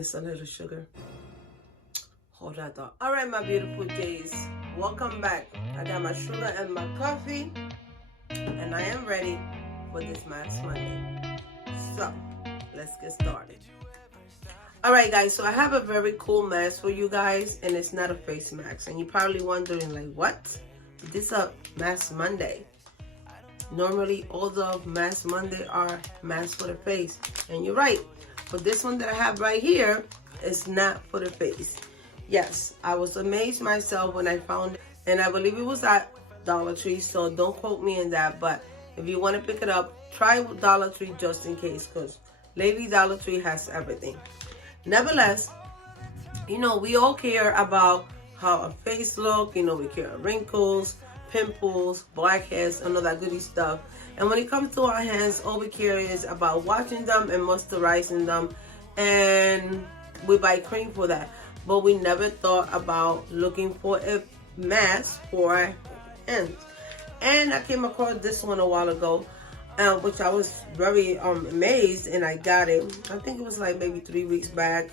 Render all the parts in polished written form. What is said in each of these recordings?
it's a little sugar. Hold that thought. All right, my beautiful Jays, welcome back. I got my sugar and my coffee, and I am ready for this Mask Monday. So let's get started. All right, guys, so I have a very cool mask for you guys, and it's not a face mask. And you're probably wondering, like, what? This is a Mask Monday. Normally, all the Mask Monday are masks for the face, and you're right. But this one that I have right here is not for the face. Yes, I was amazed myself when I found it, and I believe it was at Dollar Tree, so don't quote me in that. But if you want to pick it up, try Dollar Tree just in case, because lately Dollar Tree has everything. Nevertheless, you know, we all care about how a face look. You know, we care about wrinkles, pimples, blackheads, and all that goody stuff. And when it comes to our hands, all we care is about washing them and moisturizing them, and we buy cream for that. But we never thought about looking for a mask for our hands. And I came across this one a while ago, which I was very amazed, and I got it. I think it was like maybe 3 weeks back.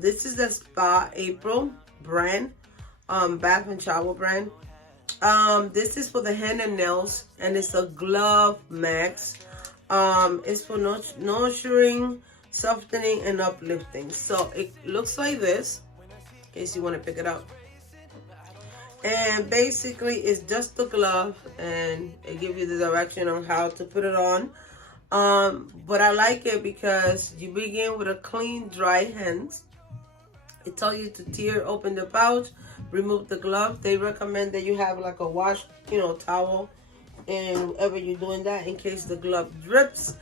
This is the Spa April brand, bath and shower brand. This is for the hand and nails, and it's a glove mask. It's for nurturing, softening, and uplifting. So it looks like this, in case you want to pick it up. And basically it's just the glove, and it gives you the direction on how to put it on. But I like it because you begin with a clean, dry hands. It tells you to tear open the pouch, remove the glove. They recommend that you have like a wash, towel, and whenever you're doing that, in case the glove drips.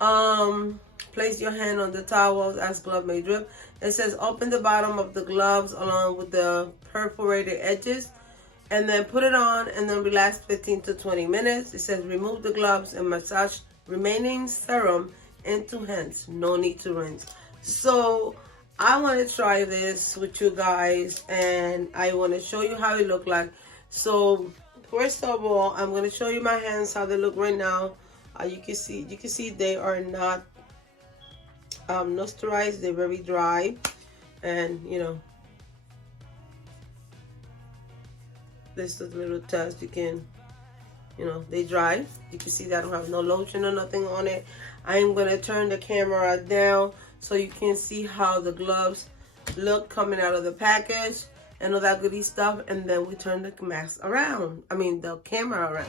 Place your hand on the towel as glove may drip. It says open the bottom of the gloves along with the perforated edges, and then put it on and then relax 15 to 20 minutes. It says remove the gloves and massage remaining serum into hands. No need to rinse. So I want to try this with you guys, and I want to show you how it look like. So first of all, I'm going to show you my hands, how they look right now. You can see they are not moisturized. They're very dry, and this is a little test. You can, they dry. You can see that I don't have no lotion or nothing on it. I am gonna turn the camera down so you can see how the gloves look coming out of the package and all that goody stuff, and then we turn the mask around. I mean the camera around.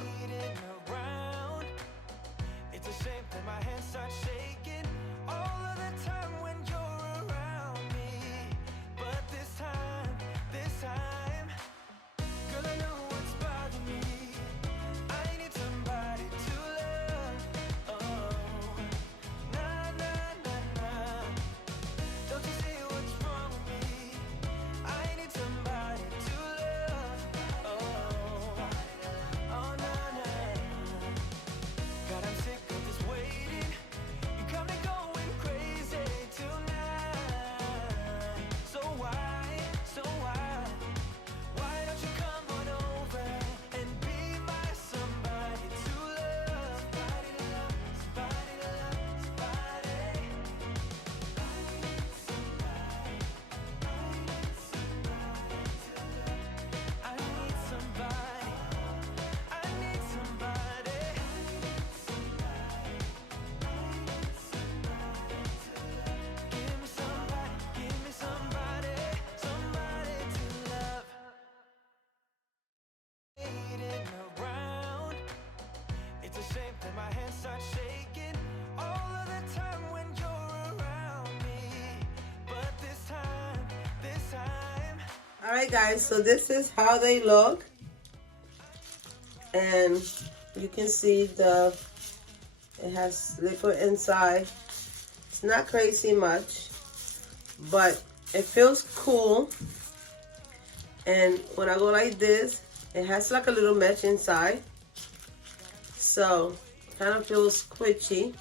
Alright guys, so this is how they look, and you can see it has liquid inside. It's not crazy much, but it feels cool. And when I go like this, it has like a little mesh inside, so it kind of feels squishy,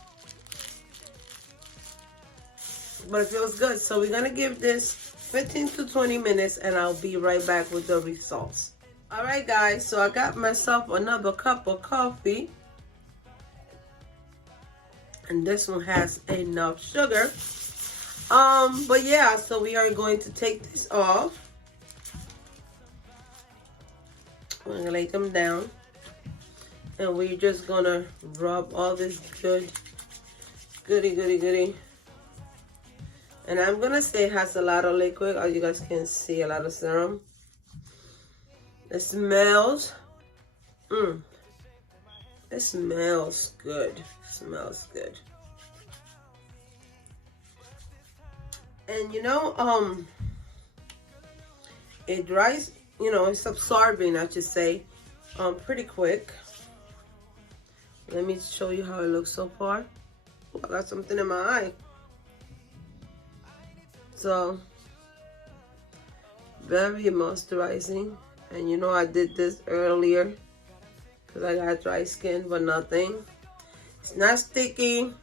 but it feels good. So we're gonna give this 15 to 20 minutes, and I'll be right back with the results. All right guys, so I got myself another cup of coffee, and this one has enough sugar. But yeah, so we are going to take this off. We're gonna lay them down, and we're just gonna rub all this goody. And I'm gonna say it has a lot of liquid, as you guys can see, a lot of serum. It smells, it smells good. It smells good. And you know, it dries, you know, it's absorbing, I should say, pretty quick. Let me show you how it looks so far. Ooh, I got something in my eye. So, very moisturizing. And you know, I did this earlier because I got dry skin, but nothing. It's not sticky.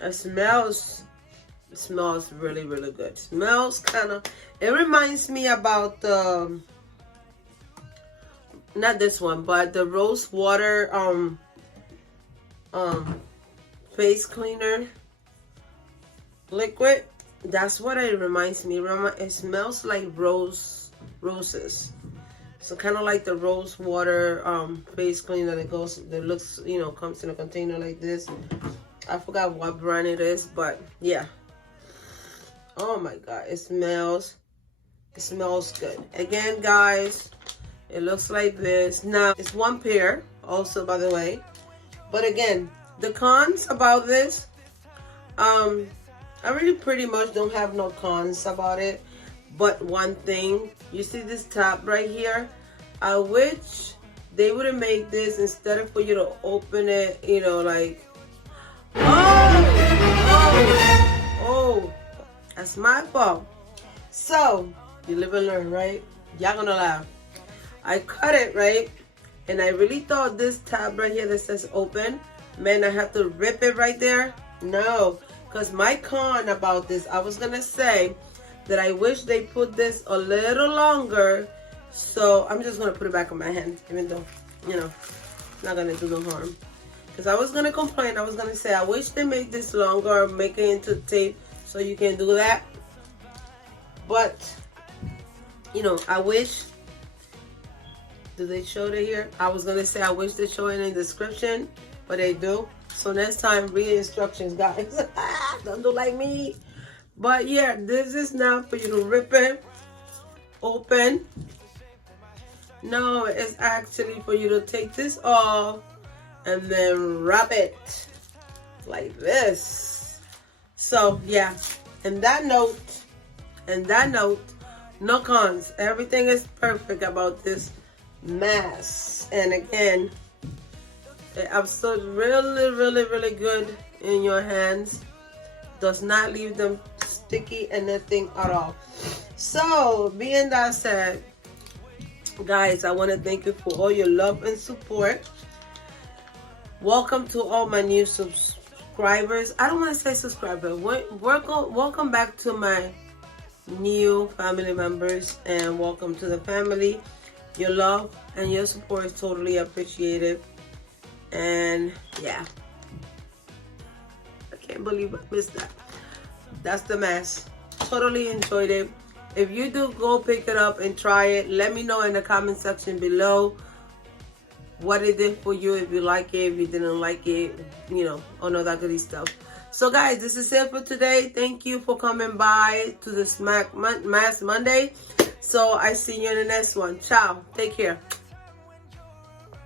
It smells really good. Smells kind of, it reminds me about the, not this one, but the rose water face cleaner liquid. That's what it reminds me. It smells like roses. So kind of like the rose water face cleaner that looks, you know, comes in a container like this. I forgot what brand it is, but yeah. Oh my God, it smells good. Again, guys, it looks like this. Now, it's one pair also, by the way. But again, the cons about this, I really pretty much don't have no cons about it. But one thing, you see this top right here? I wish they would have made this, instead of for you to open it, you know, like, oh, that's my fault. So, you live and learn, right? Y'all gonna laugh. I cut it, right? And I really thought this tab right here that says open, man, I have to rip it right there. No, because my con about this, I was gonna say that I wish they put this a little longer. So I'm just gonna put it back on my hand, even though, you know, it's not gonna do no harm. Because I was gonna complain, I was gonna say, I wish they made this longer, or make it into tape so you can do that. But, you know, I wish, do they show it here? I was gonna say I wish they show it in the description, but they do. So next time, read instructions, guys. Don't do like me. But yeah, this is now for you to rip it open. No, it's actually for you to take this off and then wrap it like this. So yeah, and that note, no cons. Everything is perfect about this mask. And again, it absorbs really good in your hands. Does not leave them sticky anything at all. So being that said, guys, I want to thank you for all your love and support. Welcome to all my new subscribers. I don't want to say subscriber. Welcome back to my new family members, and welcome to the family. Your love and your support is totally appreciated. And yeah, I can't believe I missed that. That's the mask. Totally enjoyed it. If you do, go pick it up and try it. Let me know in the comment section below what it did for you, if you like it, if you didn't like it, you know, all that goody stuff. So guys, this is it for today. Thank you for coming by to this Mask Monday. So I see you in the next one. Ciao. Take care.